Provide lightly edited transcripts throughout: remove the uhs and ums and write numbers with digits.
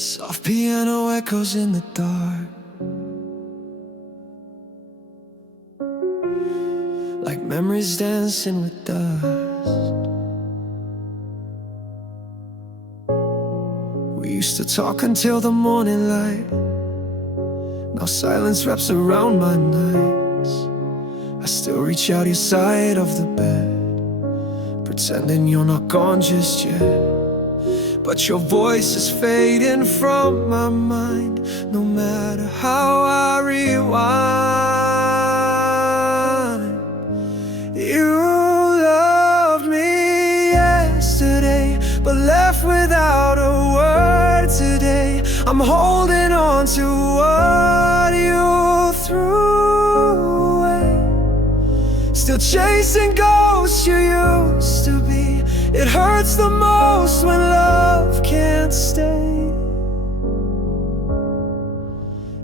Soft piano echoes in the dark, like memories dancing with dust. We used to talk until the morning light. Now silence wraps around my nights. I still reach out your side of the bed, pretending you're not gone just yet. But your voice is fading from my mind, no matter how I rewind. You loved me yesterday, but left without a word today. I'm holding on to what you threw away, still chasing ghosts you used to be. It hurts the most when love can't stay.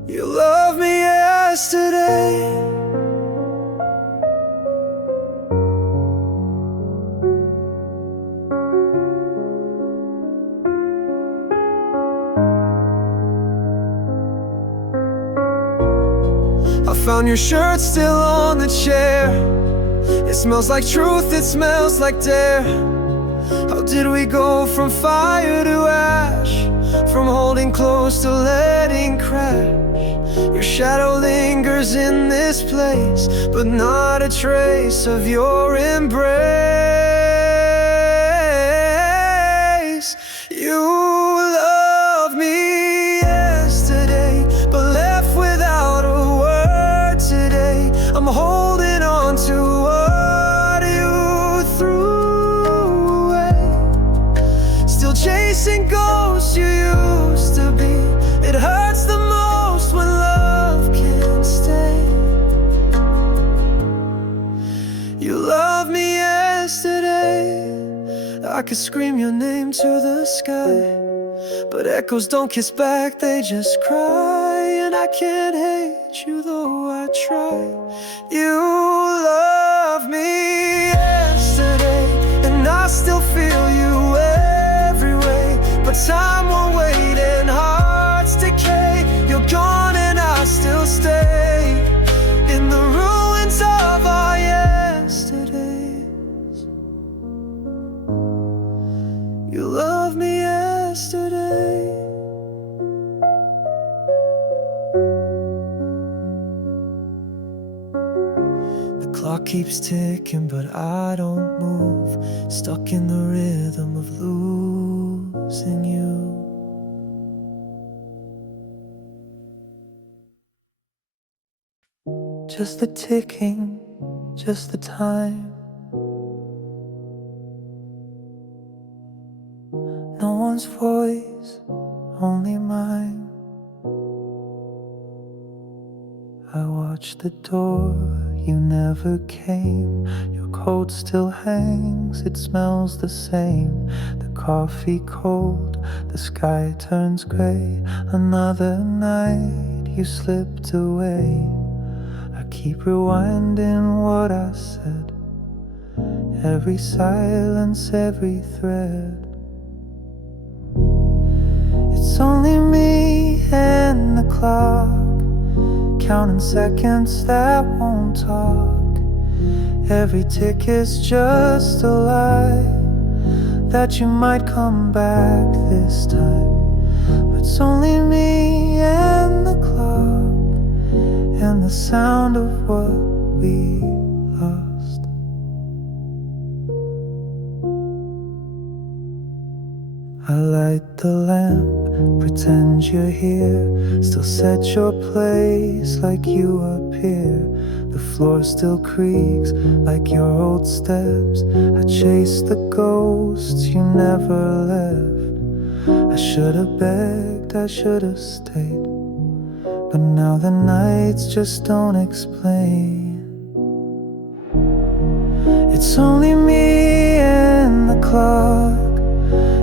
You loved me yesterday. I found your shirt still on the chair. It smells like truth, it smells like dare. How did we go from fire to ash, from holding close to letting crash? Your shadow lingers in this place, but not a trace of your embrace. You loved me yesterday, but left without a word today. I'm holding on to what you threw away, still chasing ghosts you used to be. It hurts the most when love can't stay. You loved me yesterday. I could scream your name to the sky, but echoes don't kiss back, they just cry. And I can't hate you though I try. You loved me yesterday, and I still feel you every way. But time won't wait and hearts decay. You're gone and I still stay in the ruins of our yesterdays. You loved me yesterday. The clock keeps ticking, but I don't move, stuck in the rhythm of losing you. Just the ticking, just the time. No one's voice, only mine. I watched the door, you never came. Your coat still hangs, it smells the same. The coffee cold, the sky turns gray. Another night, you slipped away. I keep rewinding what I said, every silence, every thread. It's only me and the clock, counting seconds that won't talk. Every tick is just a lie, that you might come back this time. But it's only me and the clock, and the sound of what we lost. I light the lamp, pretend you're here, still set your place like you appear. The floor still creaks like your old steps. I chase the ghosts you never left. I should've begged, I should've stayed, but now the nights just don't explain. It's only me and the clock,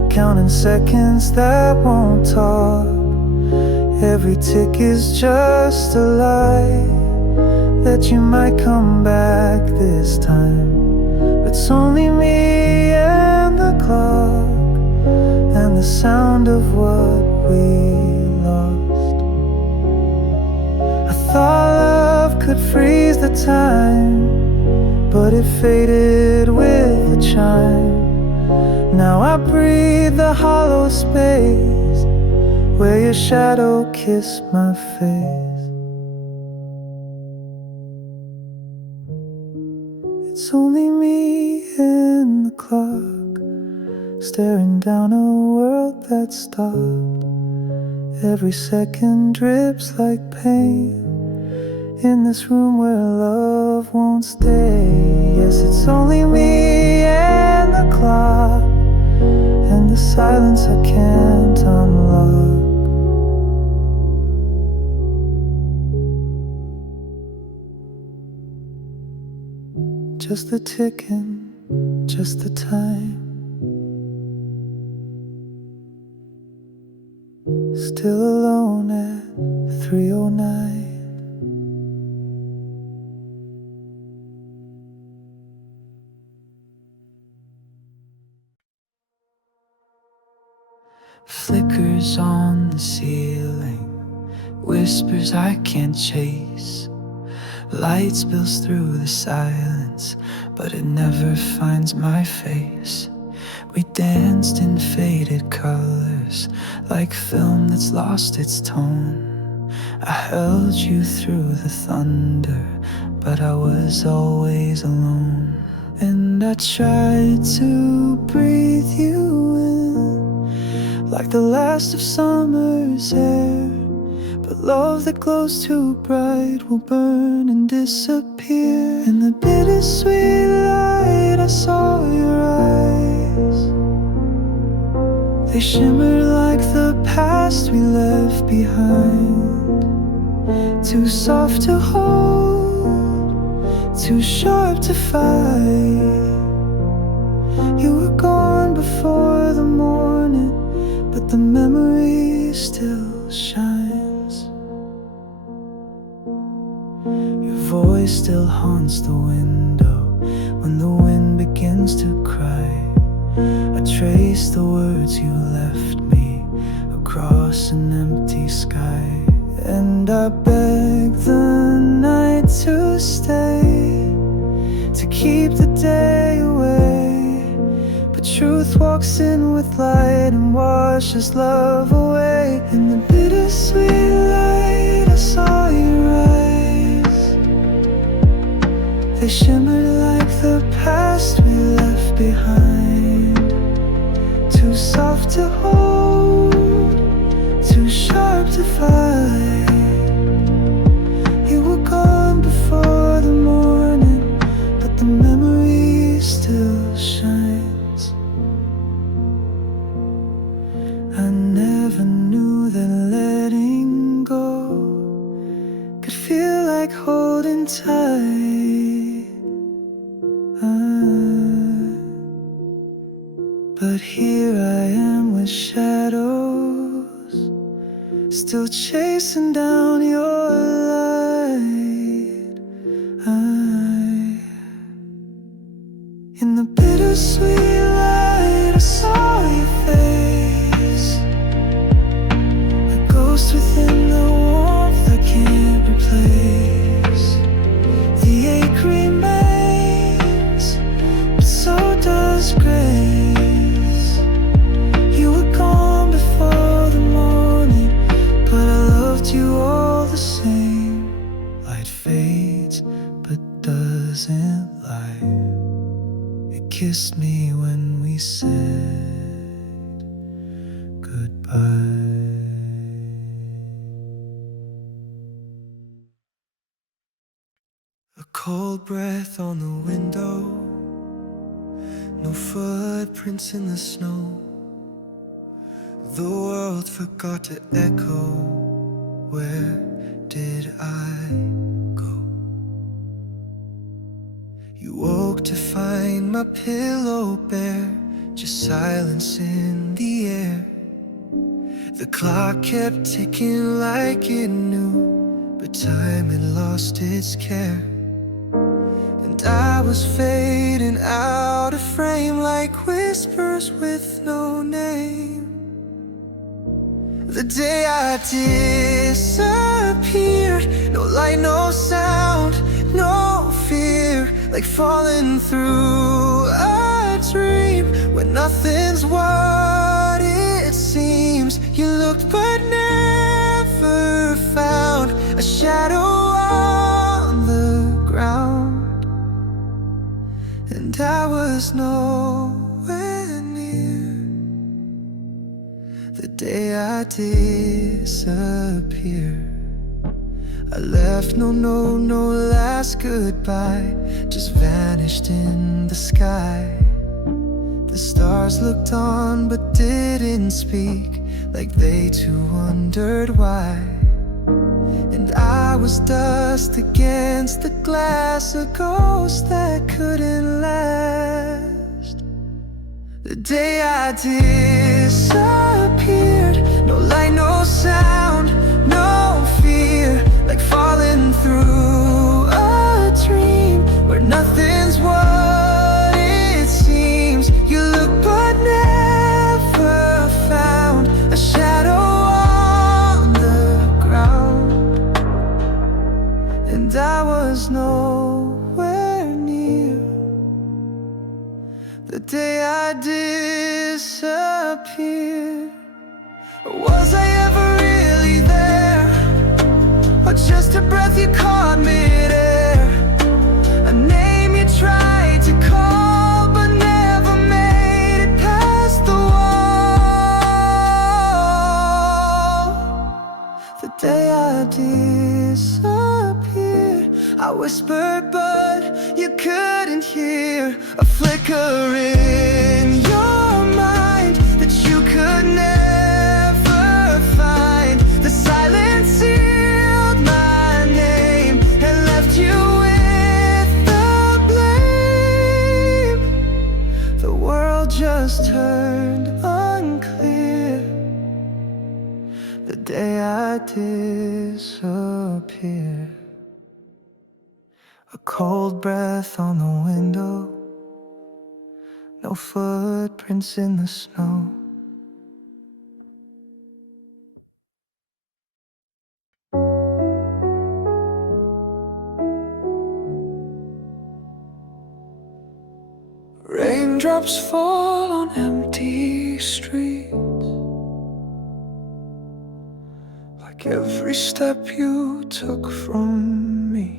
counting seconds that won't talk. Every tick is just a lie, that you might come back this time. But it's only me and the clock, and the sound of what we lost. I thought love could freeze the time, but it faded with the chime. Now I breathe the hollow space where your shadow kissed my face. It's only me and the clock, staring down a world that stopped. Every second drips like pain in this room where love won't stay. Yes, it's only me and the clock, and the silence I can't unlock. Just the ticking, just the time. Still alone at 3:09. Flickers on the ceiling, whispers I can't chase. Light spills through the silence, but it never finds my face. We danced in faded colors, like film that's lost its tone. I held you through the thunder, but I was always alone. And I tried to breathe you in, like the last of summer's air. But love that glows too bright will burn and disappear. In the bittersweet light I saw your eyes. They shimmered like the past we left behind. Too soft to hold, too sharp to fight. You were gone before the morning, but the memory still shines. Your voice still haunts the window when the wind begins to cry. I trace the words you left me across an empty sky. And I beg the night to stay, to keep the day away. But truth walks in with light and washes love away. In the bittersweet light I saw your eyes. They shimmered like the past we left behind. Too soft to hold, too sharp to fight. You were gone before the morning, but the memory still shines. I never knew that letting go could feel like holding tight. But here I am with shadows, still chasing down your light. In the bittersweet light I saw your face, a ghost within the warmth I can't replace. The ache remains, but so does grace. You were gone before the morning, but I loved you all the same. Light fades, but doesn't lie. It kissed me when we said goodbye. A cold breath on the window, no footprints in the snow. The world forgot to echo. Where did I go? You woke to find my pillow bare, just silence in the air. The clock kept ticking like it knew, but time had lost its care. And I was fading out of frame like whispers with no name. The day I disappeared, no light, no sound, no fear, like falling through a dream where nothing's what it seems. You looked but never found, a shadow on the ground, and I was nowhere near the day I disappeared. I left no last goodbye, just vanished in the sky. The stars looked on but didn't speak, like they too wondered why. And I was dust against the glass, a ghost that couldn't last. The day I disappeared, no light, no sound, no fear, like falling through a dream where nothing's what it seems. You look but never found, a shadow on the ground, and I was nowhere near the day I disappeared. Was I ever really there, or just a breath you caught mid-air? A name you tried to call but never made it past the wall. The day I disappeared, I whispered but you couldn't hear, a flicker in your mind that you could never find. The silence sealed my name and left you with the blame. The world just turned unclear the day I disappeared. A cold breath on the window, no footprints in the snow. Raindrops fall on empty streets, like every step you took from me.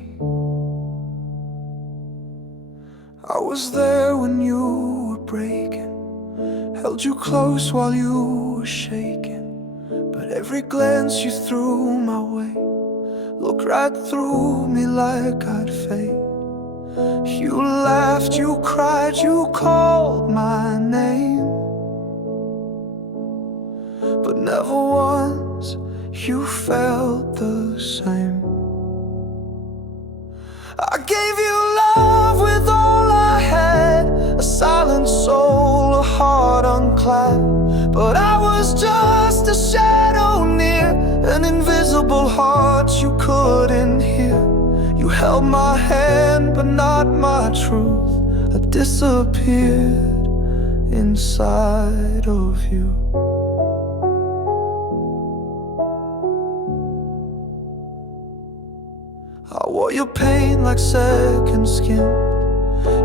I was there when you were breaking, held you close while you were shaking. But every glance you threw my way looked right through me like I'd fade. You laughed, you cried, you called my name, but never once you felt the same. I gave you love with all I had, a silent soul, a heart unclad. But I was just a shadow near, an invisible heart you couldn't hear. You held my hand but not my truth. I disappeared inside of you. I wore your pain like second skin.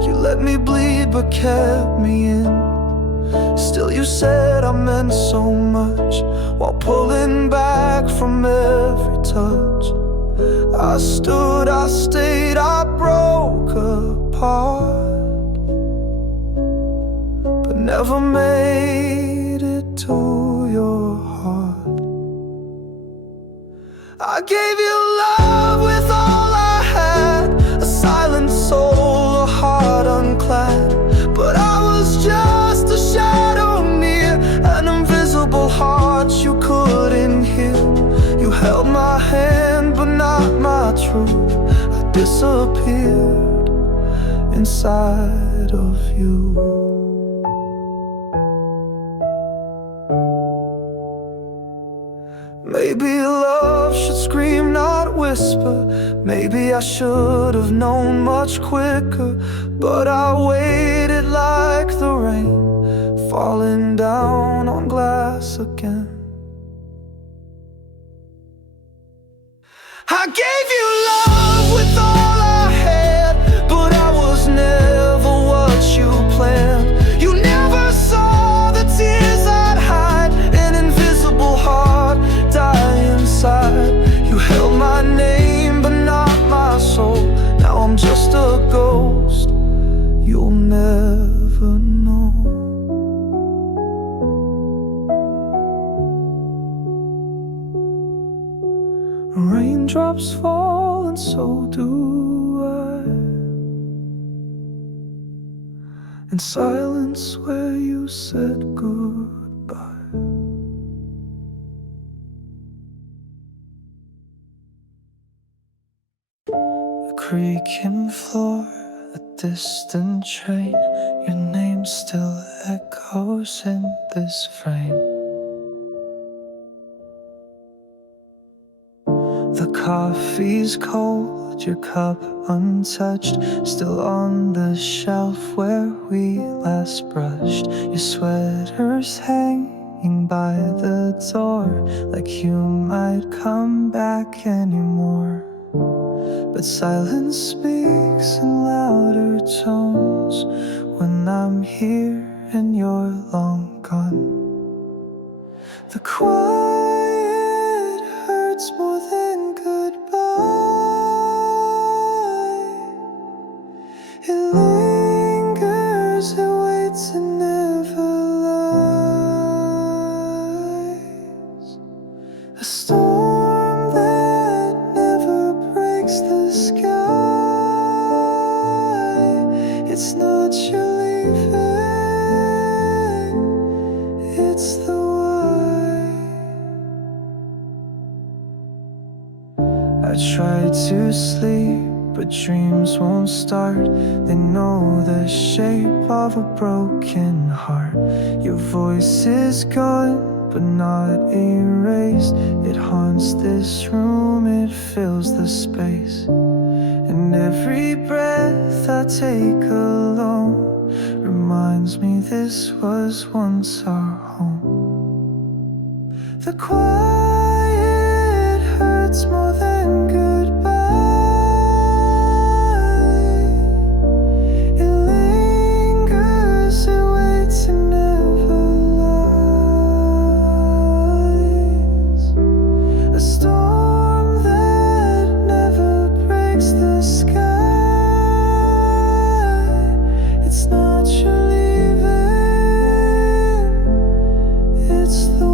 You let me bleed but kept me in. Still you said I meant so much, while pulling back from every touch. I stood, I stayed, I broke apart, but never made it to your heart. I gave you love with all I had, a silent soul, a heart unclad. But I was just a shadow near, an invisible heart you couldn't hear. You held my hand but not my truth. I disappeared inside of you. Maybe love should scream, not whisper. Maybe I should have known much quicker. But I waited like the rain falling down on glass again. I gave you love with all I had, but I was never what you planned. You never saw the tears I'd hide, an invisible heart die inside. You held my name but not my soul. Now I'm just a ghost you'll never know. Raindrops fall and so do I, in silence where you said goodbye. A creaking floor, a distant train, your name still echoes in this frame. The coffee's cold, your cup untouched, still on the shelf where we last brushed. Your sweater's hanging by the door, like you might come back anymore. But silence speaks in louder tones when I'm here and you're long gone. The quiet hurts more than goodbye. It lingers, it waits and never lies. A storm that never breaks the sky. It's not you leaving, it's the I tried to sleep, but dreams won't start. They know the shape of a broken heart. Your voice is gone, but not erased. It haunts this room, it fills the space. And every breath I take alone reminds me this was once our home. The quiet hurts more than goodbye. It lingers, it waits and never lies. A storm that never breaks the sky. It's not you leaving, it's the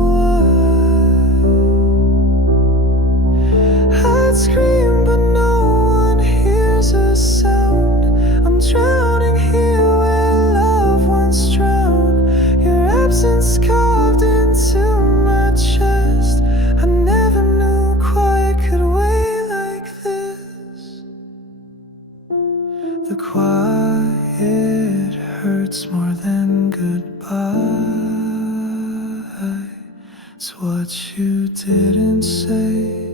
scream, but no one hears a sound. I'm drowning here where love once drowned. Your absence carved into my chest. I never knew quiet could weigh like this. The quiet hurts more than goodbye. It's what you didn't say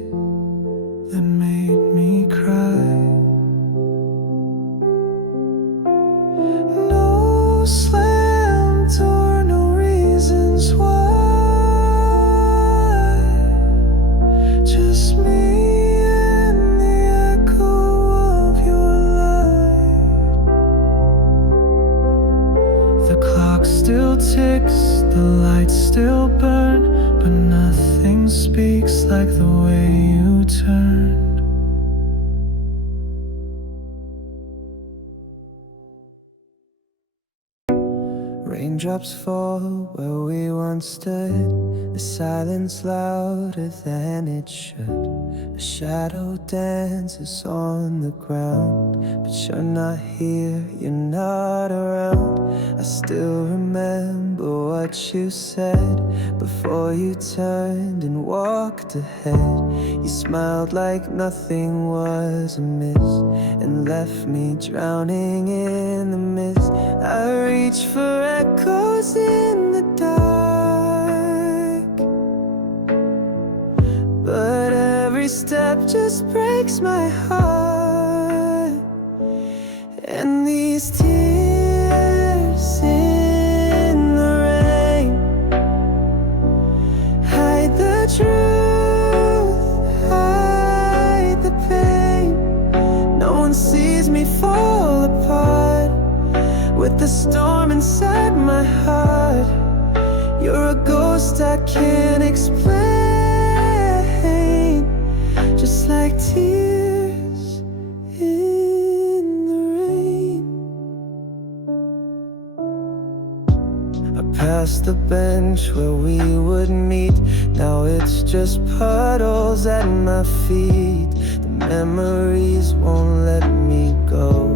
that made me cry. No slam door, no reasons why. Just me and the echo of your light. The clock still ticks, the lights still burn, but nothing speaks like the way you turned. Raindrops fall where we once stood, the silence louder than it should. A shadow dances on the ground, but you're not here, you're not around. I still remember what you said before you turned and walked ahead. You smiled like nothing was amiss and left me drowning in the mist. I reach for echoes in the dark, but every step just breaks my heart. And these tears in the rain hide the truth, hide the past the bench where we would meet. Now it's just puddles at my feet. The memories won't let me go.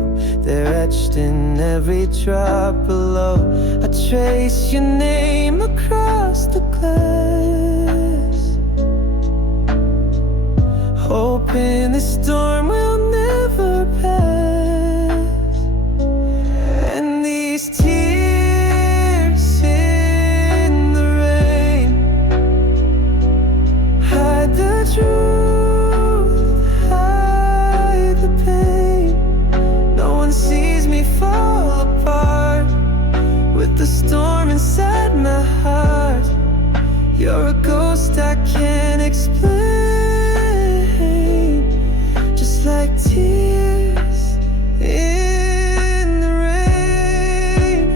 They're etched in every drop below. I trace your name across the glass, hoping this storm will never pass. And these tears in the rain hide the truth, hide the pain. No one sees me fall apart with the storm inside my heart. You're a ghost I can't explain, just like tears in the rain.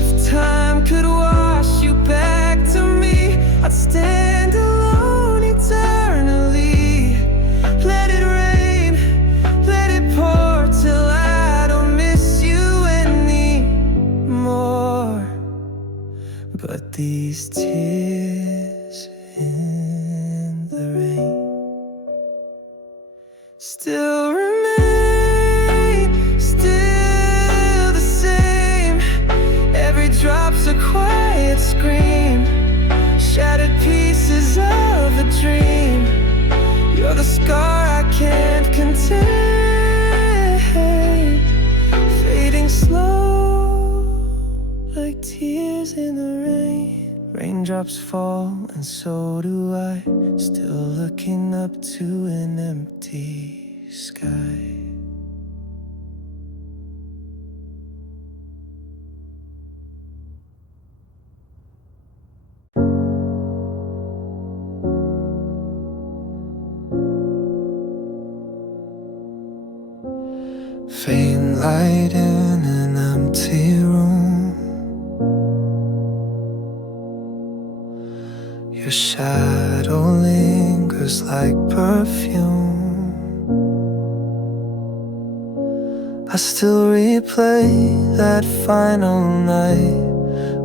If time could wash you back to me, I'd stand alone eternally. Let it rain, let it pour till I don't miss you anymore. But these tears in the rain still remain, still the same. Every drop's a quiet scream, shattered pieces of a dream. You're the scar I can't contain, fading slow like tears in the rain. Raindrops fall and so do I, still looking up to an empty sky. Faint light in an empty room. Your shadow lingers like perfume. I still replay that final night,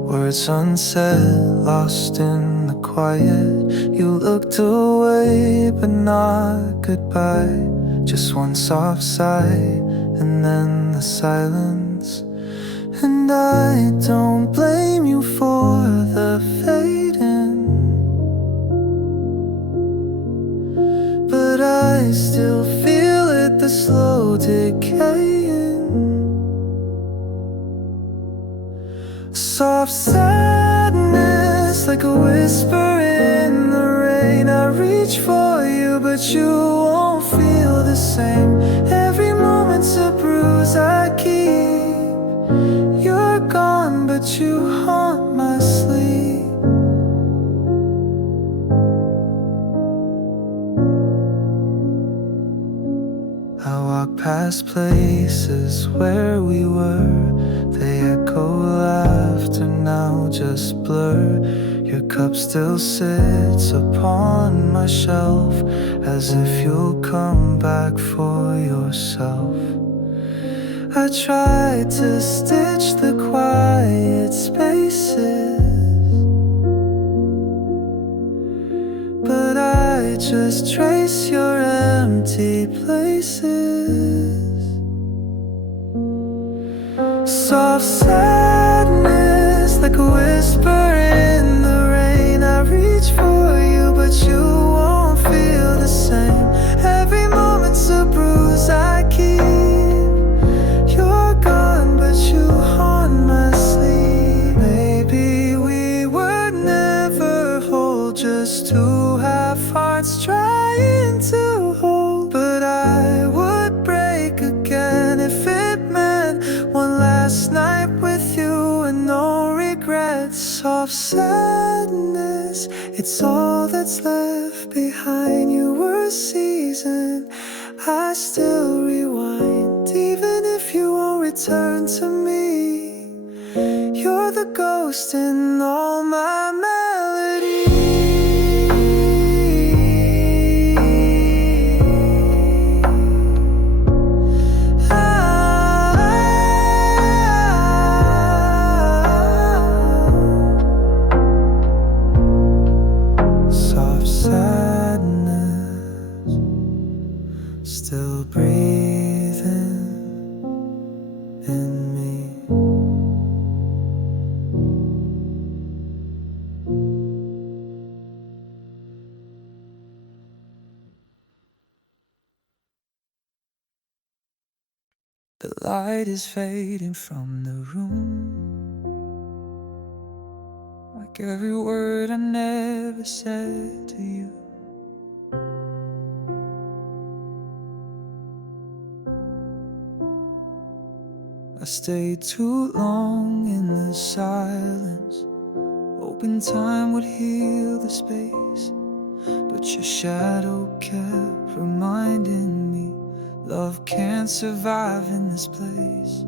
words unsaid, lost in the quiet. You looked away, but not goodbye. Just one soft sigh, and then the silence. And I don't blame you for the fading, but I still feel it, the slow decaying. Soft sadness like a whisper in the rain. I reach for you, but you won't feel the same. Every moment's a bruise I keep. You're gone, but you haunt my sleep. I walk past places where we were. They echo laughter now, just blur. Your cup still sits upon my shelf, as if you'll come back for yourself. I tried to stitch the quiet spaces, but I just trace your empty places. Soft sadness like a whisper in the rain. I reach for you, but you won't feel the same. Every moment's a bruise I keep. You're gone, but you haunt my sleep. Maybe we were never whole, just two half hearts trying to hold. But I would break again if it meant one last night with you and no regrets. Soft sadness, it's all that's left behind. You were a season, I still rewind. Even if you won't return to me, you're the ghost in all my melodies. The light is fading from the room, like every word I never said to you. I stayed too long in the silence, hoping time would heal the space. But your shadow kept reminding me love can't survive in this place.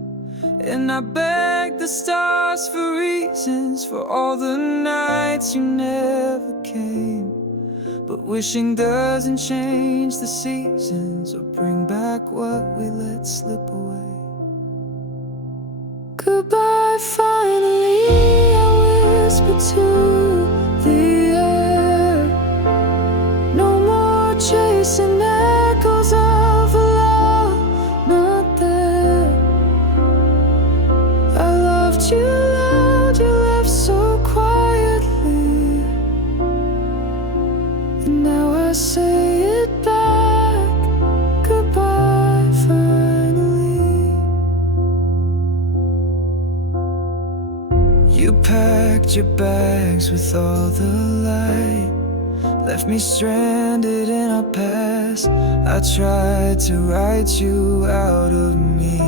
And I begged the stars for reasons for all the nights you never came. But wishing doesn't change the seasons or bring back what we let slip away. Goodbye, finally, I whispered to the air. No more chasing echoes of a love not there. I loved you loud, you left so quietly, and now I say it back. Goodbye, finally. You packed your bags with all the light, left me stranded in our past. I tried to write you out of me,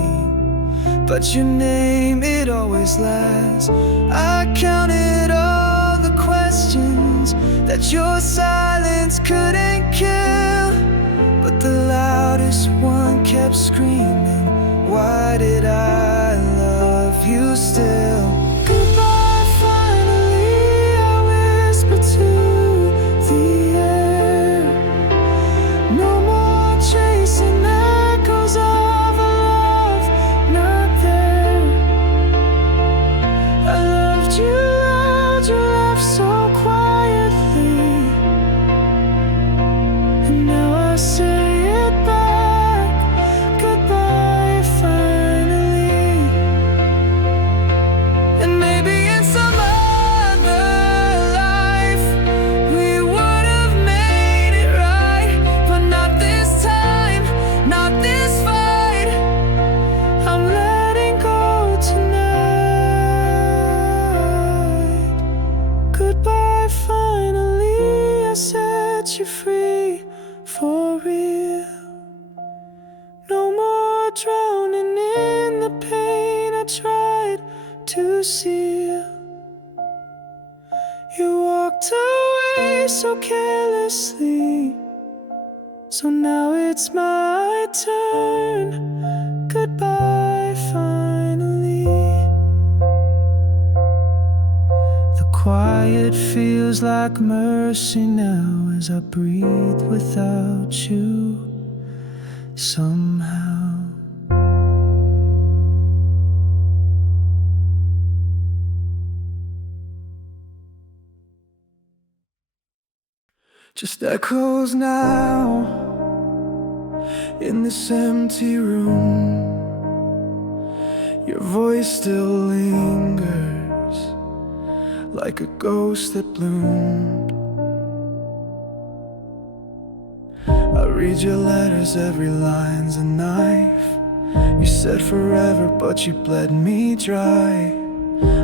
but your name, it always lasts. I counted all the questions that your silence couldn't kill, but the loudest one kept screaming, why did I love you still? Goodbye, finally, I whispered to the air. No more chasing echoes of a love not there. I loved you loud, you left so quietly, and now I say it back. Goodbye, finally. And maybe in some other life we would have made it right, but not this time, not this fight. I'm letting go tonight. Goodbye, finally, I set you free for real. No more drowning in the pain I tried to seal. You walked away so carelessly, so now it's my turn. Goodbye, finally. The quiet feels like mercy now as I breathe without you somehow. Just echoes now in this empty room. Your voice still lingers like a ghost that bloomed. I read your letters, every line's a knife. You said forever, but you bled me dry.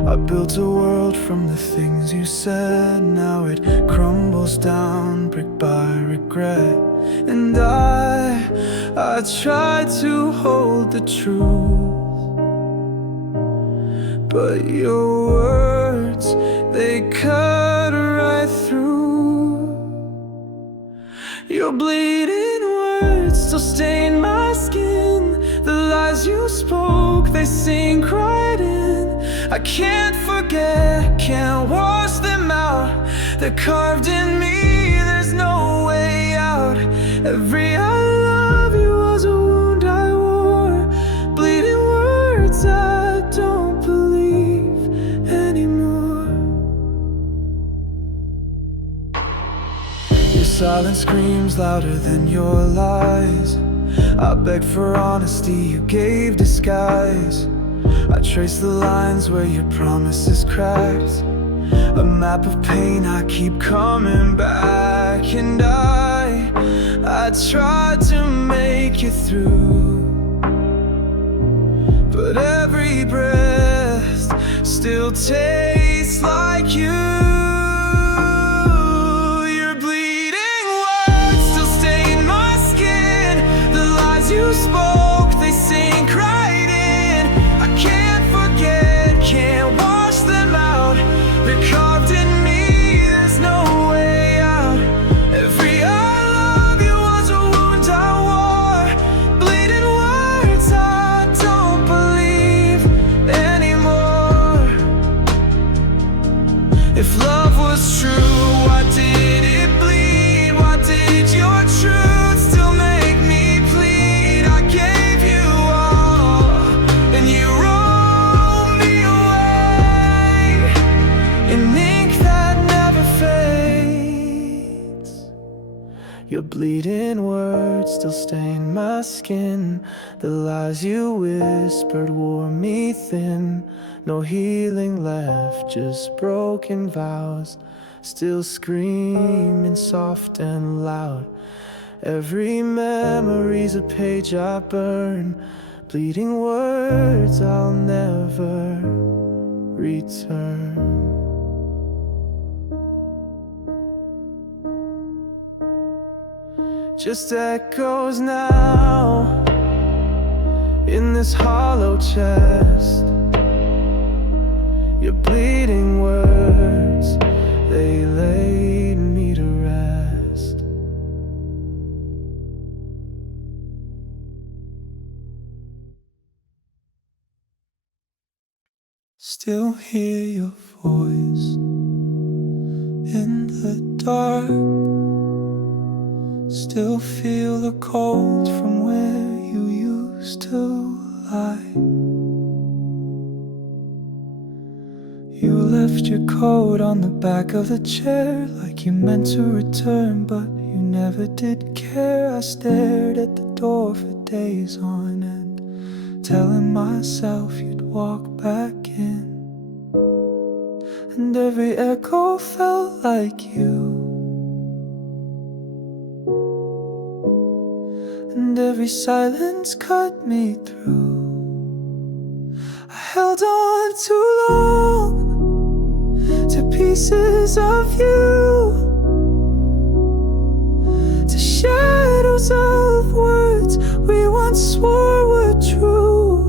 I built a world from the things you said. Now it crumbles down brick by regret. And I tried to hold the truth, but your words, they cut right through. Your bleeding words still stain my skin. The lies you spoke, they sink right in. I can't forget, can't wash them out. They're carved in me, there's no way out. Every I love you was a wound I wore. Bleeding words I don't believe anymore. Your silence screams louder than your lies. I begged for honesty, you gave disguise. I traced the lines where your promises cracked. A map of pain, I keep coming back. And I tried to make it through, taste like you. Your bleeding words still stain my skin. The lies you spoke, they sink right in. I can't forget, can't wash them out. They're carved in me, there's no way out. Every I love you was a wound I wore. Bleeding words I don't believe anymore. If love was true, why did it bleed? Why did your truth still make me plead? I gave you all, and you wrote me away in ink that never fades. Your bleeding words still stain my skin. The lies you whispered wore me thin. No healing left, just broken vows, still screaming soft and loud. Every memory's a page I burn, bleeding words I'll never return. Just echoes now in this hollow chest. Your bleeding words, they laid me to rest. Still hear your voice in the dark. Still feel the cold from where you used to lie. You left your coat on the back of the chair, like you meant to return, but you never did care. I stared at the door for days on end, telling myself you'd walk back in. And every echo felt like you, and every silence cut me through. I held on too long to pieces of you, to shadows of words we once swore were true.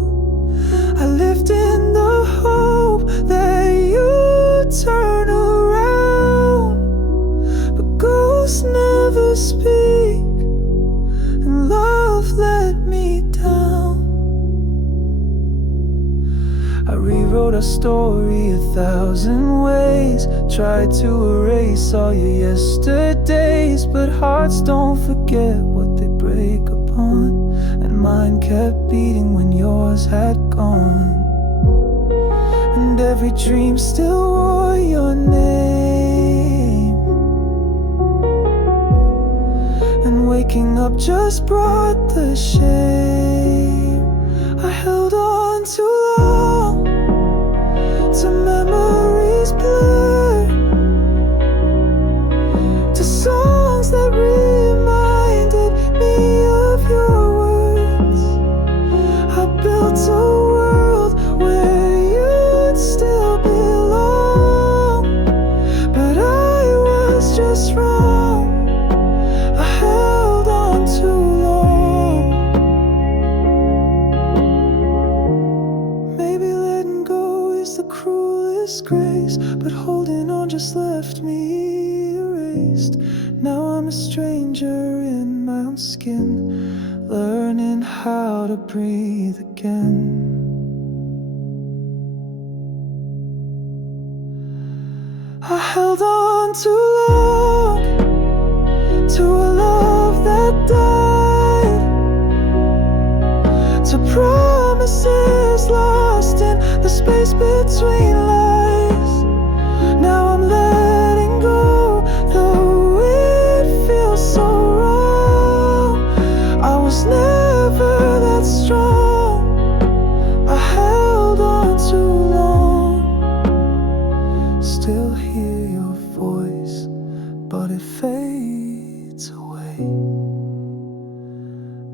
I lived in the hope that you'd turn around, but ghosts never speak, and love let me down. I rewrote our story 1,000 ways, tried to erase all your yesterdays, but hearts don't forget what they break upon, and mine kept beating when yours had gone. And every dream still wore your name, and waking up just brought the shame. I held on too long to memories blurred, to songs that reminded me of your words. I built a world where you'd still belong, but I was just wrong. I held on too long. Maybe letting go is the cruelest grace, but holding on just left me erased. Now I'm a stranger in my own skin, learning how to breathe again. I held on too long to a love that died, to promises lost in the space between lies. Now I'm letting go, though it feels so wrong. I was never that strong. I held on too long. Still hear your voice, but it fades away.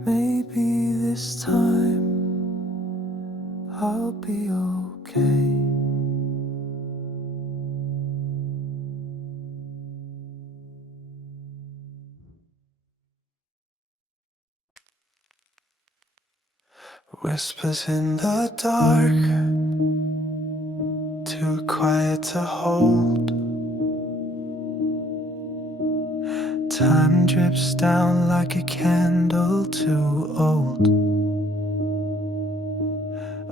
Maybe this time I'll be okay. Whispers in the dark, too quiet to hold. Time drips down like a candle too old.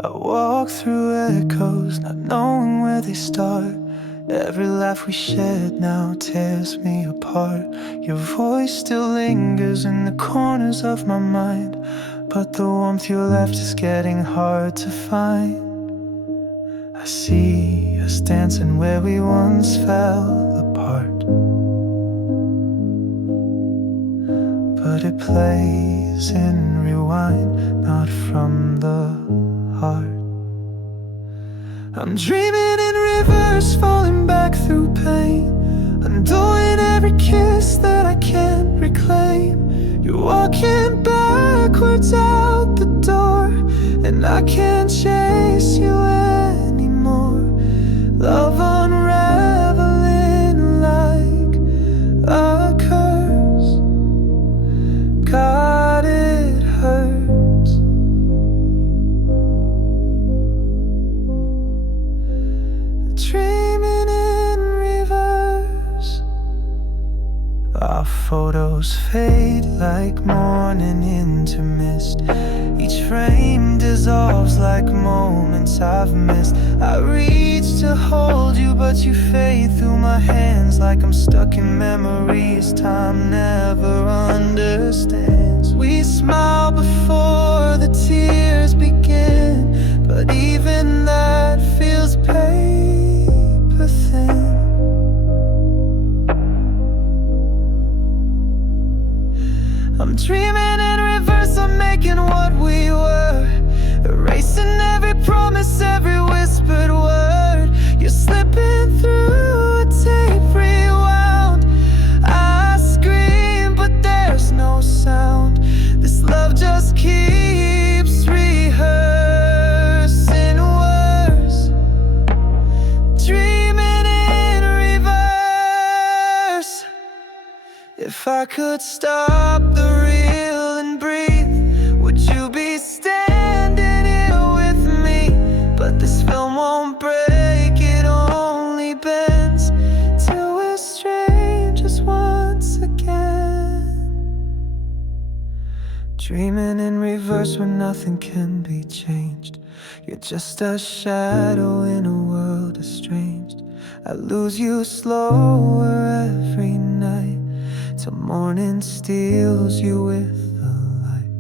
I walk through echoes, not knowing where they start. Every laugh we shared now tears me apart. Your voice still lingers in the corners of my mind, but the warmth you left is getting hard to find. I see us dancing where we once fell apart, but it plays in rewind, not from the heart. I'm dreaming in reverse, falling back through pain, undoing every kiss that I can't reclaim. You're walking backwards out the door, and I can't chase you anymore. Love unraveling like a curse. God, it hurts. Dreaming in reverse. Our photos fade like morning into mist. Each frame dissolves like moments I've missed. I reach to hold you, but you fade through my hands like I'm stuck in memories time never understands. We smile before the tears begin, but even that feels paper thin. I'm dreaming in reverse, I'm making what we were, erasing every promise, every whispered word. You're slipping through a tape rewound. I scream, but there's no sound. This love just keeps rehearsing worse. Dreaming in reverse. If I could stop the reel and breathe, would you be standing here with me? But this film won't break, it only bends till we're strangers once again. Dreaming in reverse when nothing can be changed. You're just a shadow in a world estranged. I lose you slower every night, till morning steals you with the light.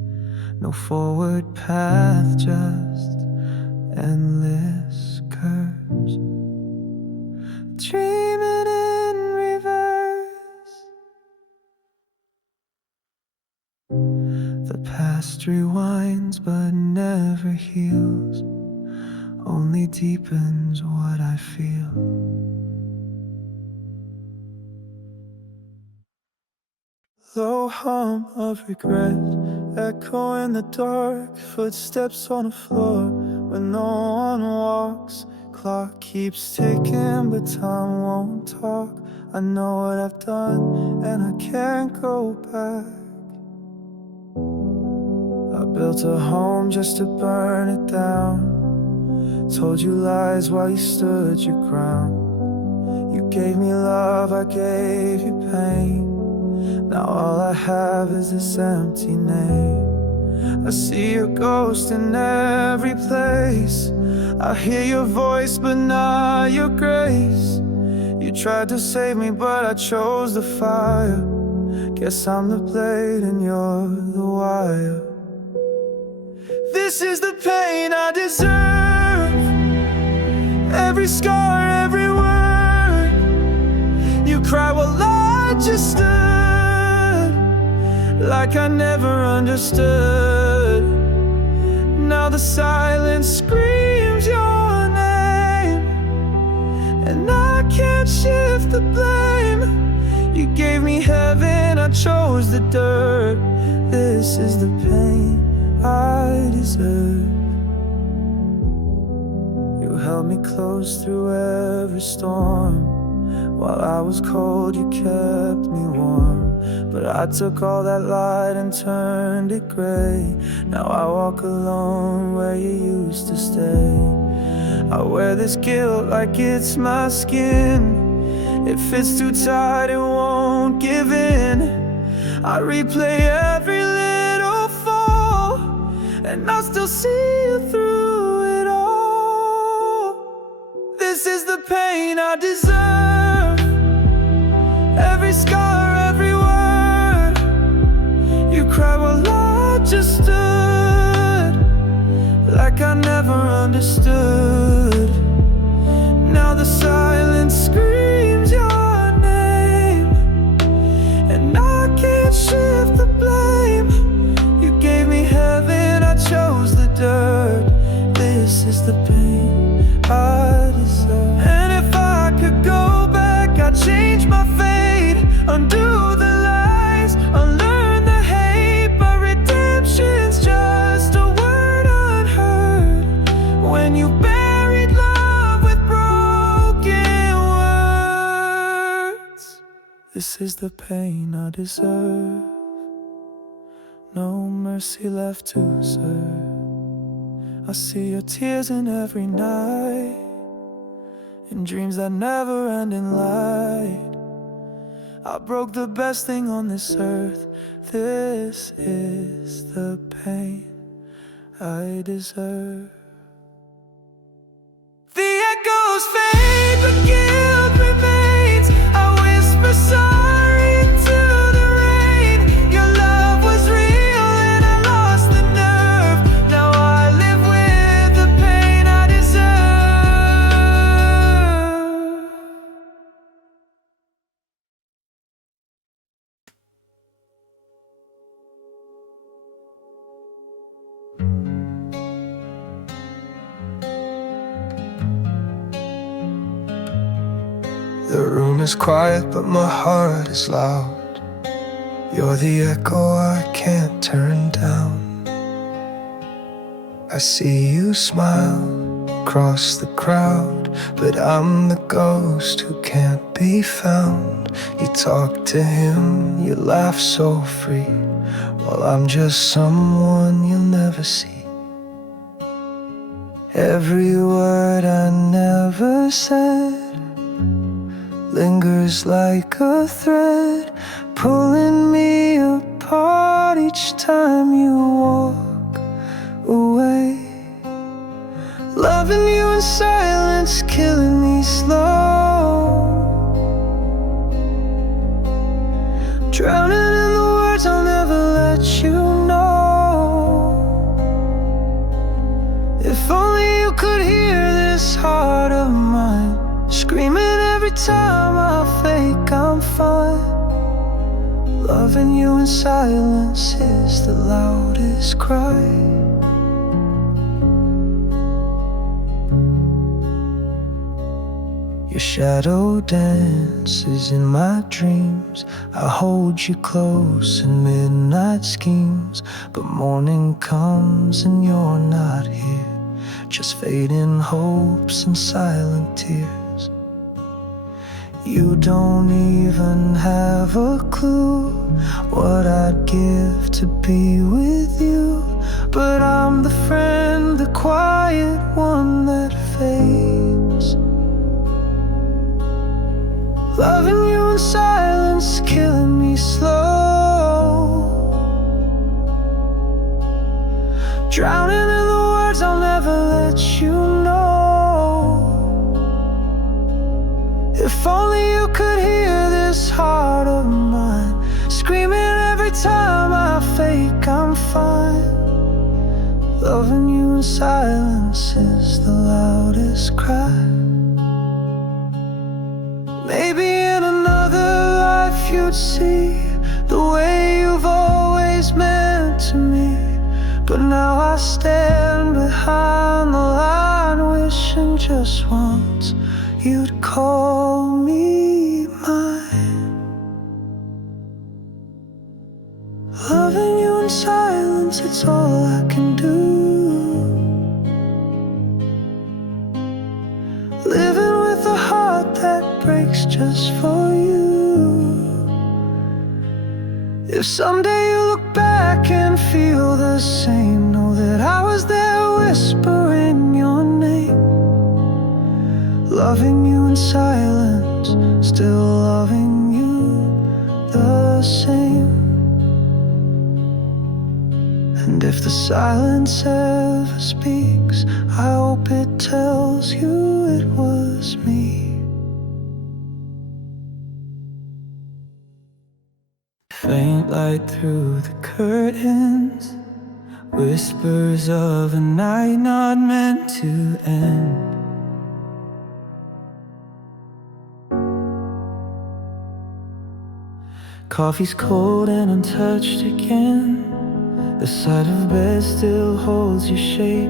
No forward path, just endless curves. Dreaming in reverse. The past rewinds but never heals, only deepens what I feel. Low hum of regret, echo in the dark, footsteps on the floor when no one walks. Clock keeps ticking but time won't talk. I know what I've done and I can't go back. I built a home just to burn it down, told you lies while you stood your ground. You gave me love, I gave you pain. Now all I have is this empty name. I see your ghost in every place. I hear your voice but not your grace. You tried to save me but I chose the fire. Guess I'm the blade and you're the wire. This is the pain I deserve, every scar, every word. You cry while I just stood, like I never understood. Now the silence screams your name, and I can't shift the blame. You gave me heaven, I chose the dirt. This is the pain I deserve. You held me close through every storm. While I was cold, you kept me warm. But I took all that light and turned it gray. Now I walk alone where you used to stay. I wear this guilt like it's my skin. If it's too tight, it won't give in. I replay every little fall, and I still see you through it all. This is the pain I deserve. Every scar, every word. You cried while I just stood, like I never understood. Now the silence screams your name, and I can't shift the blame. You gave me heaven, I chose the dirt. This is the pain I deserve. And if I could go back, I'd change my fate, undo the lies, unlearn the hate. But redemption's just a word unheard when you buried love with broken words. This is the pain I deserve. No mercy left to serve. I see your tears in every night, in dreams that never end in light. I broke the best thing on this earth. This is the pain I deserve. The echoes fade, but guilt remains. I whisper sorry into the rain. Your love was real and I lost the nerve. Now I live with the pain I deserve. The room is quiet, but my heart is loud. You're the echo I can't turn down. I see you smile across the crowd, but I'm the ghost who can't be found. You talk to him, you laugh so free, while I'm just someone you'll never see. Every word I never said lingers like a thread, pulling me apart each time you walk away. Loving you in silence, killing me slow. Drowning in the words I'll never let you know. If only you could hear this heart of mine screaming every time I fake I'm fine. Loving you in silence is the loudest cry. Your shadow dances in my dreams. I hold you close in midnight schemes, but morning comes and you're not here, just fading hopes and silent tears. You don't even have a clue what I'd give to be with you, but I'm the friend, the quiet one that fades. Loving you in silence, killing me slow. Drowning in the words I'll never let you know. If only you could hear this heart of mine screaming every time I fake I'm fine. Loving you in silence is the loudest cry. Maybe in another life you'd see the way you've always meant to me, but now I stand behind the line, wishing just once you'd call me mine. Loving you in silence, it's all I can do. Living with a heart that breaks just for you. If someday you look back and feel the same, know that I was there whispering your name, loving you in silence, still loving you the same. And if the silence ever speaks, I hope it tells you it was me. Faint light through the curtains, whispers of a night not meant to end. Coffee's cold and untouched again. The side of bed still holds your shape.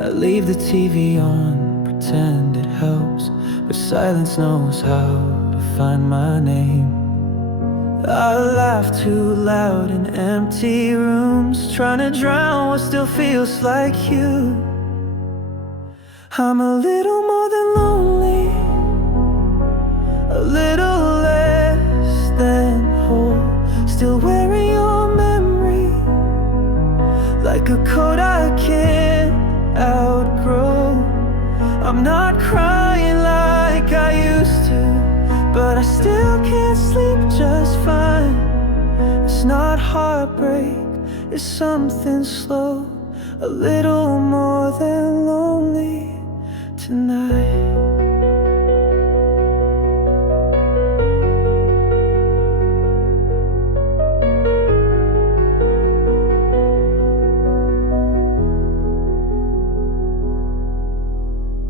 I leave the TV on, pretend it helps, but silence knows how to find my name. I laugh too loud in empty rooms, trying to drown what still feels like you. I'm a little more than lonely, a little less than whole, still wearing your memory like a coat I can't outgrow. I'm not crying like I used to, but I still can't sleep just fine. It's not heartbreak, it's something slow, a little more than lonely tonight.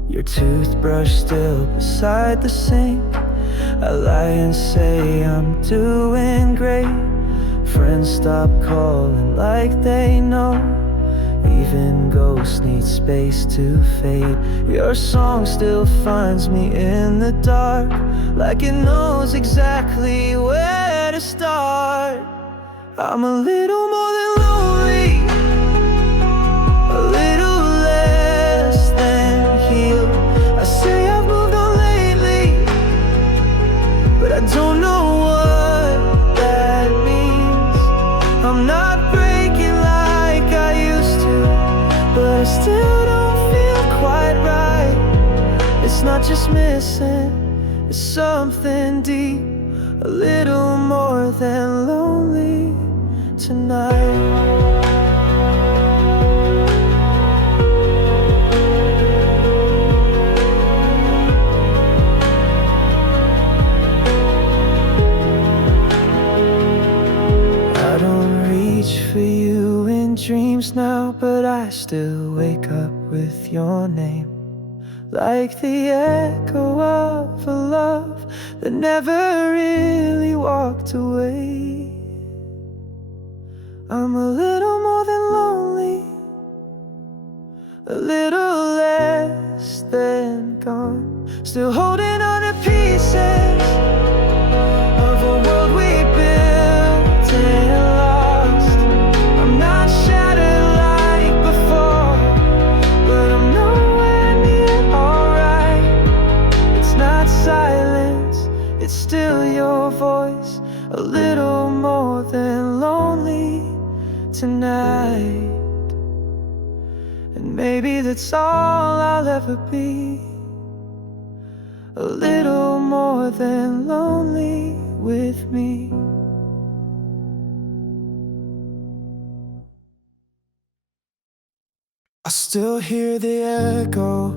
Your toothbrush still beside the sink. I lie and say I'm doing great. Friends stop calling like they know. Even ghosts need space to fade. Your song still finds me in the dark, like it knows exactly where to start. I'm a little more than lonely, a little less than healed. I say I've moved on lately, but I don't know what that means. I'm not breaking like I used to, but I still don't feel quite right. It's not just missing, it's something deep, a little more than lonely tonight. For you in dreams now, but I still wake up with your name, like the echo of a love that never really walked away. I'm a little more than lonely, a little less than gone, still holding on to pieces of a world we built and lost. I'm not shattered like before, but I'm nowhere near alright. It's not silence, it's still your voice, a little more than lonely tonight. And maybe that's all I'll ever be, a little more than lonely with me. I still hear the echo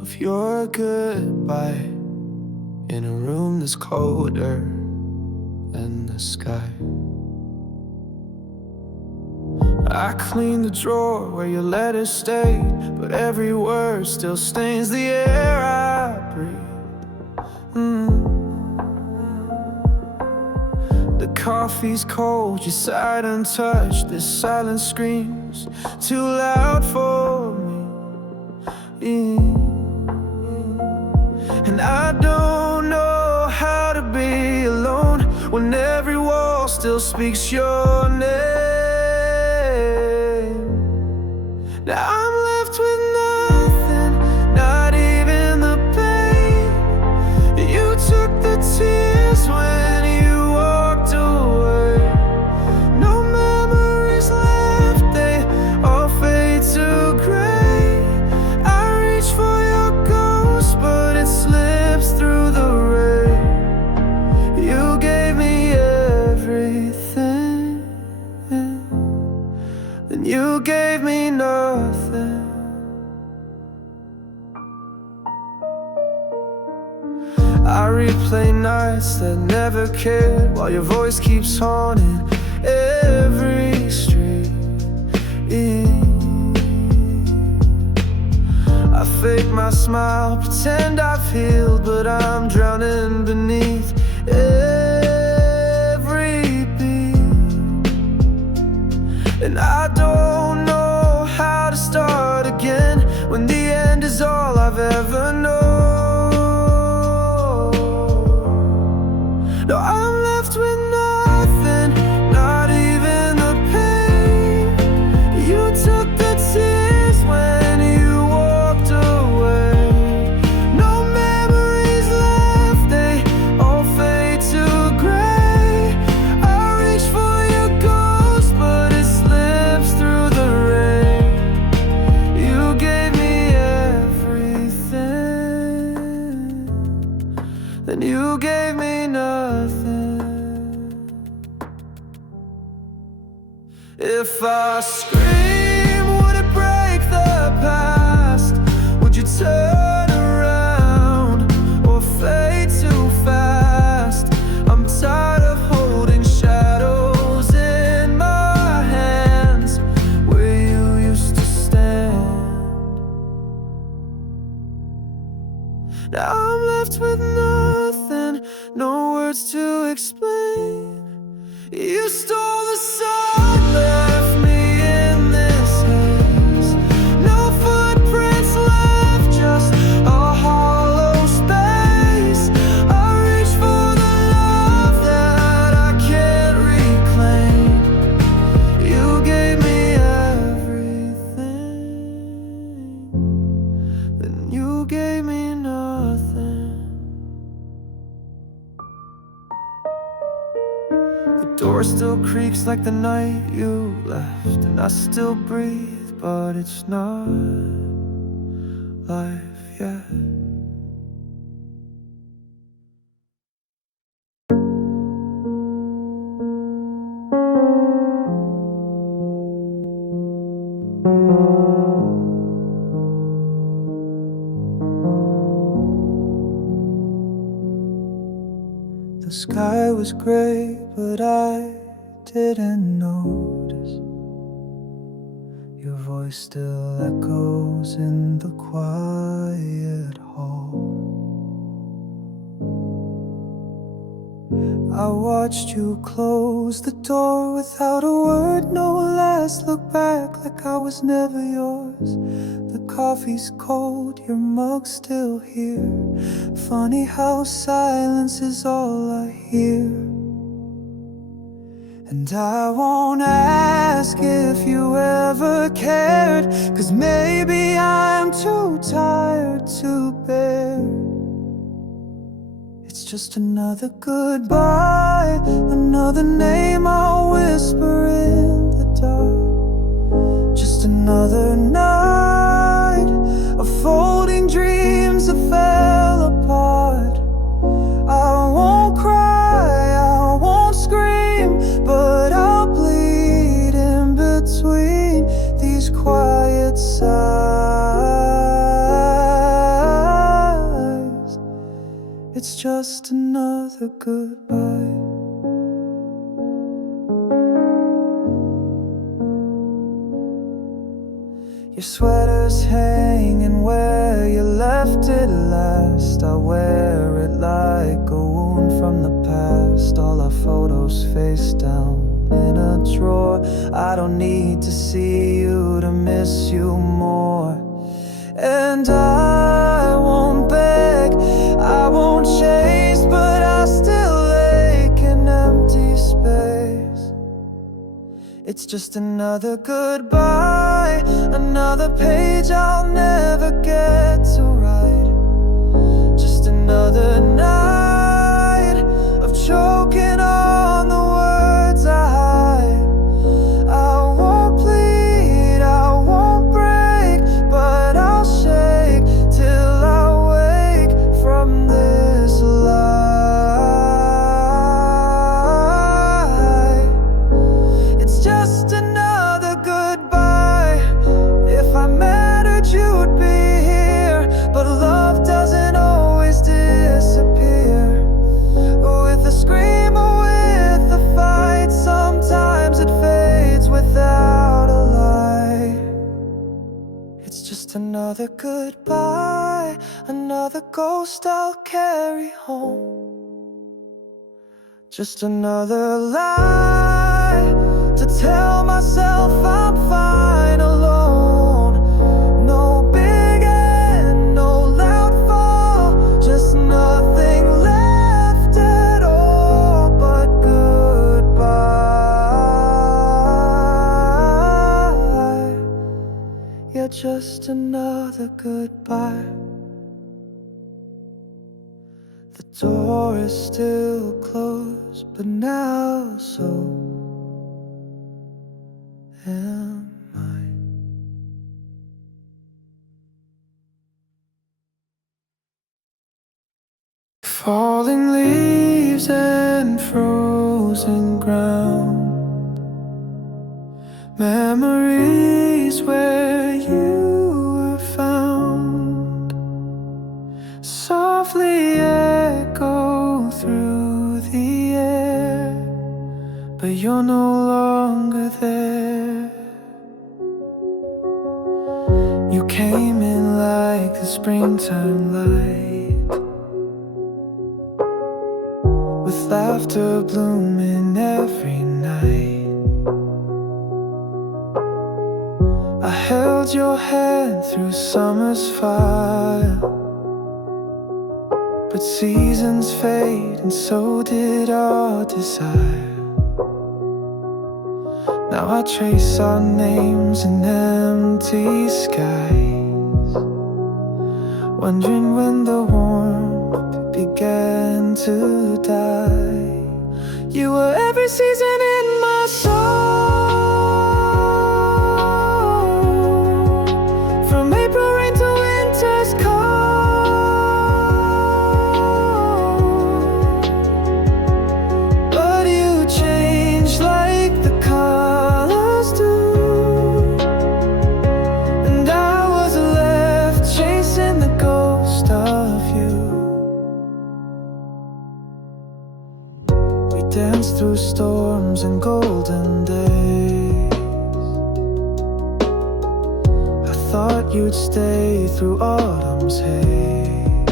of your goodbye in a room that's colder than the sky. I clean the drawer where your letters stayed, but every word still stains the air I breathe. The coffee's cold, you sat untouched. This silence screams too loud for me. And I don't know how to be alone when every wall still speaks your name. Now I'm left with nothing, not even the pain. You took the tears when you walked away. play nights that never cared, while your voice keeps haunting every street. I fake my smile, pretend I've healed, but I'm drowning beneath every beat. And I don't know how to start again when the end is all I've ever known. No, I'm left with nothing, not even the pain. You took the tears when you walked away. No memories left, they all fade to gray. I reach for your ghost, but it slips through the rain. You gave me everything, then you gave me nothing. If I scream, would it break the past? Would you turn around or fade too fast? I'm tired of holding shadows in my hands where you used to stand. Now I'm left with nothing, no words to explain. You stole the sun, left me in this haze. No footprints left, just a hollow space. I reach for the love that I can't reclaim. You gave me everything, then you gave me nothing. The door still creaks like the night you left, and I still breathe, but it's not life yet. The sky was gray, but I didn't notice. Your voice still echoes in the quiet hall. I watched you close the door without a word, no last look back, like I was never yours. The coffee's cold, your mug's still here. Funny how silence is all I hear. And I won't ask if you ever cared, 'cause maybe I'm too tired to bear. It's just another goodbye, another name I'll whisper in the dark. Just another night of folding dreams that fell apart. I won't cry, I won't scream, but I'll bleed in between these quiet sighs. It's just another goodbye. Your sweater's hanging where you left it last. I wear it like a wound from the past. All our photos face down in a drawer. I don't need to see you to miss you more. And I won't beg, I won't chase, but I still ache in empty space. It's just another goodbye, another page I'll never get to write. Just another night of choking on the words I hide. I won't plead, I won't break, but I'll shake till I wake from this lie. It's just another goodbye. If I mattered, you'd be here, but love doesn't always disappear. another goodbye, another ghost I'll carry home. Just another lie to tell myself I'm fine alone. No big end, no loud fall, just nothing left at all but goodbye. Yeah, just another goodbye. The door is still closed, but now so am I. Falling leaves and frozen ground, memories where you were found, softly echo through the air, but you're no longer there. You came in like the springtime light, with laughter blooming every night. I held your hand through summer's fire, but seasons fade and so did our desire. Now I trace our names in empty skies, wondering when the warmth began to die. You were every season in my soul, from April rain to winter's cold. But you changed like the colors do, and I was left chasing the ghost of you. We danced through storms and golden days. I thought you'd stay through autumn's haze,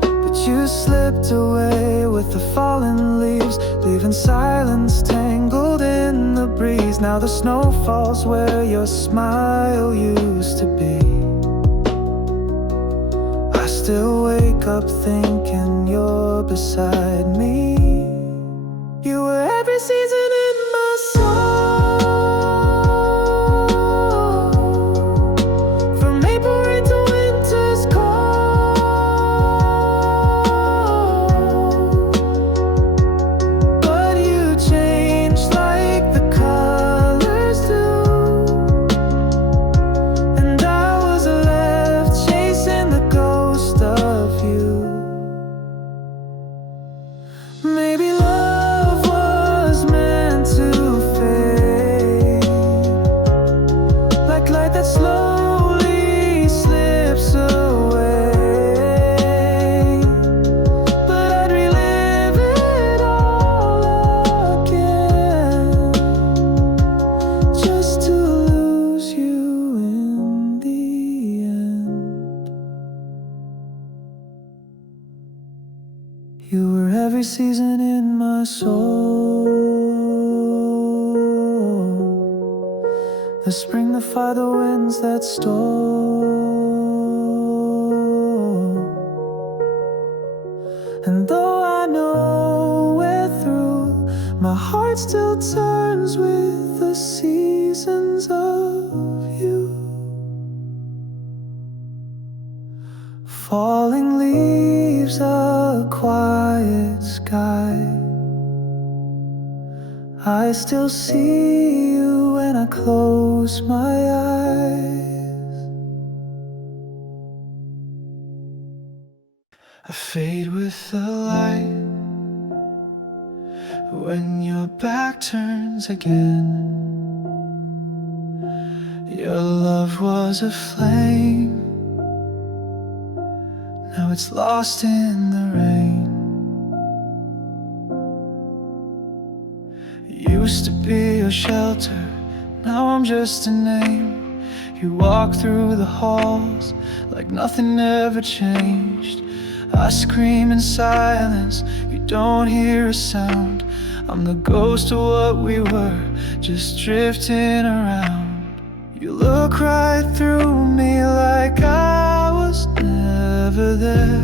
but you slipped away with the fallen leaves, leaving silence tangled in the breeze. Now the snow falls where your smile used to be. I still wake up thinking you're beside me. You were every season in my soul, from April rain to winter's cold. But you changed like the colors do, and I was left chasing the ghost of you. Maybe love was meant to fade, like light that slowly slips away. But I'd relive it all again, just to lose you in the end. You were every season in my soul, the spring, the fire, the winds that stole. And though I know we're through, my heart still turns with the seasons of you. Falling leaves, a quiet sky, I still see you when I close my eyes. I fade with the light when your back turns again. Your love was a flame, now it's lost in the rain. Used to be your shelter, now I'm just a name. You walk through the halls like nothing ever changed. I scream in silence, you don't hear a sound. I'm the ghost of what we were, just drifting around. You look right through me like I was never there.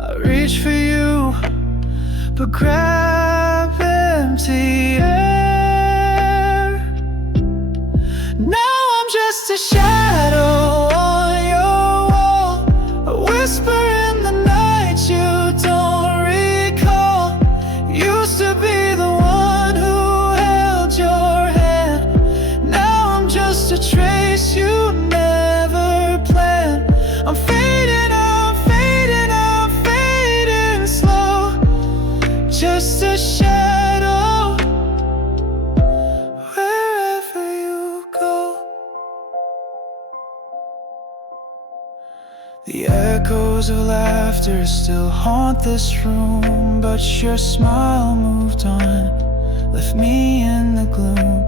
I reach for you, but grab empty air. Now I'm just a shadow on your wall, a whisper in the night you don't recall. Used to be the one who held your hand. Now I'm just a trace you never planned. I'm fading, I'm fading, I'm fading slow. Just a shadow wherever you go. The echoes of laughter still haunt this room, but your smile moved on, left me in the gloom.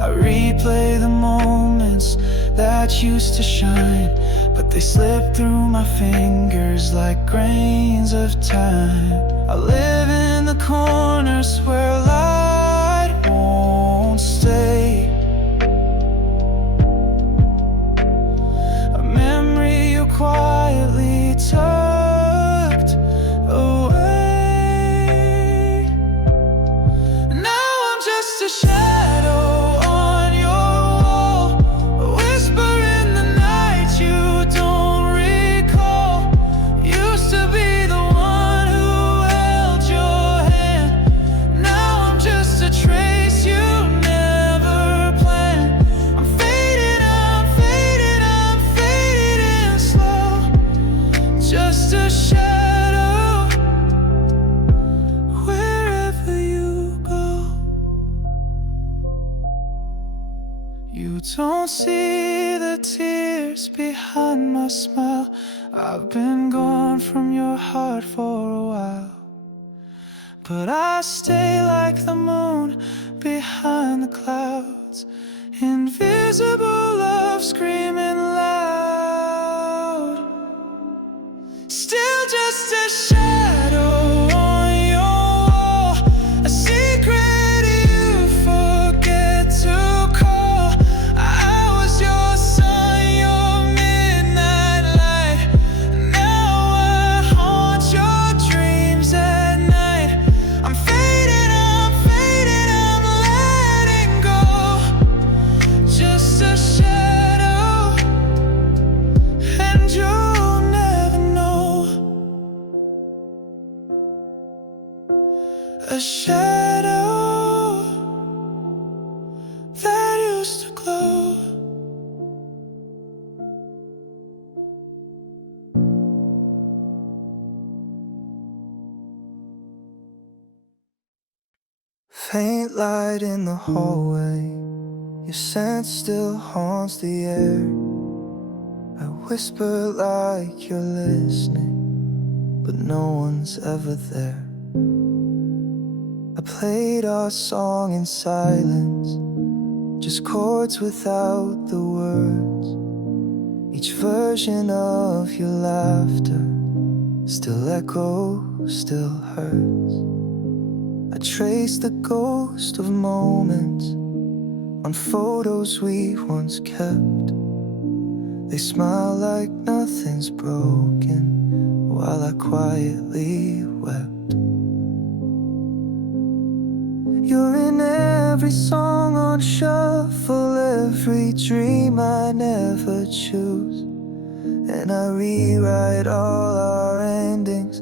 I replay the moments that used to shine, but they slip through my fingers like grains of time. I live in the corners where light won't stay, a memory you quietly tucked away. Now I'm just a shadow on your wall, a whisper in the night you don't recall. Used to be the one who held your hand. Now I'm just a trace you never planned. I'm fading, I'm fading, I'm fading slow. Just a shadow wherever you go. You don't see the tears behind my smile. I've been gone from your heart for a while, but I stay like the moon behind the clouds, invisible love screaming loud. Still just a shadow on your wall, a secret you forget to call. I was your sun, your midnight light. Now I haunt your dreams at night. I'm fading, I'm fading, I'm letting go. Just a shadow, and you'll never know. A shadow that used to glow. Faint light in the hallway, your scent still haunts the air. I whisper like you're listening, but no one's ever there. I played our song in silence, just chords without the words. Each version of your laughter still echoes, still hurts. I trace the ghost of moments on photos we once kept. They smile like nothing's broken while I quietly wept. You're in every song on shuffle, every dream I never choose. And I rewrite all our endings,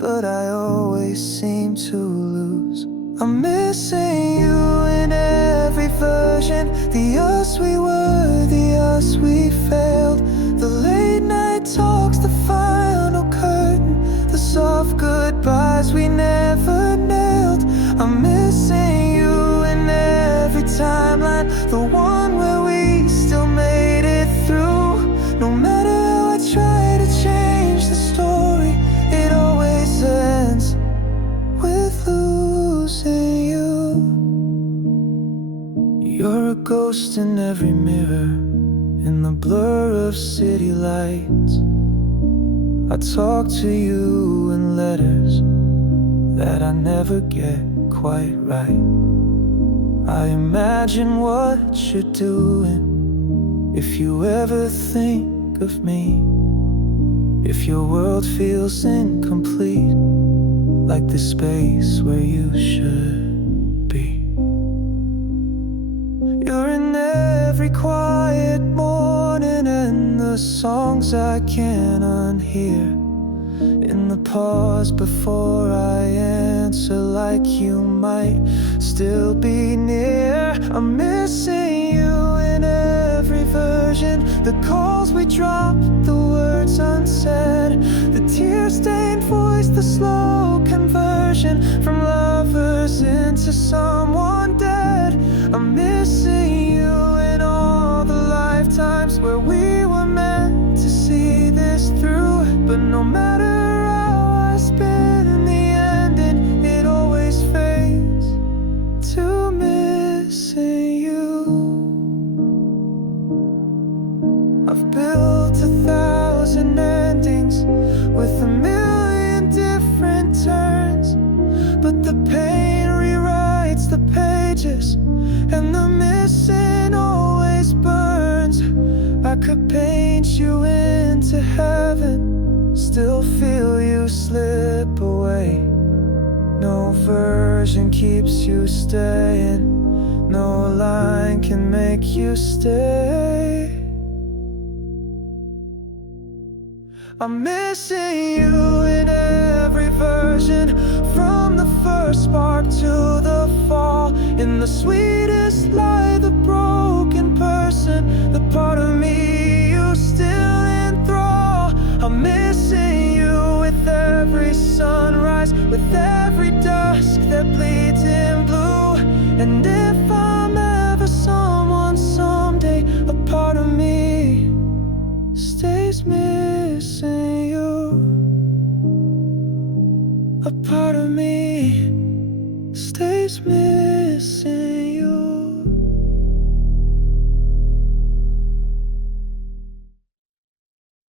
but I always seem to lose. I'm missing you in every version, the us we were, the us we failed. The late night talks, the final curtain, the soft goodbyes we never nailed. I'm missing you in every timeline, the one where we still made it through. No matter how I try to change the story, it always ends with losing you. talk to you in letters that I never get quite right. I imagine what you're doing if you ever think of me. If your world feels incomplete, like the space where you should be. You're in every quiet morning and the songs I can't unhear. In the pause before I answer, like you might still be near. I'm missing you in every version, the calls we dropped, the words unsaid, the tear-stained voice, the slow conversion from lovers into someone dead. I'm missing you in all the lifetimes where we were meant to see this through. But no matter how I spin, in the ending it always fades to missing you. I've built 1,000 endings with 1,000,000 different turns, but the pain rewrites the pages and the missing always burns. I could paint you into heaven, still feel you slip away. No version keeps you staying, no line can make you stay. I'm missing you in every version, from the first spark to the fall. In the sweetest lie, the broken person, the part of me you still enthrall. I'm missing you with every sunrise, with every dusk that bleeds in blue. And if I'm ever someone someday, a part of me stays missing you. A part of me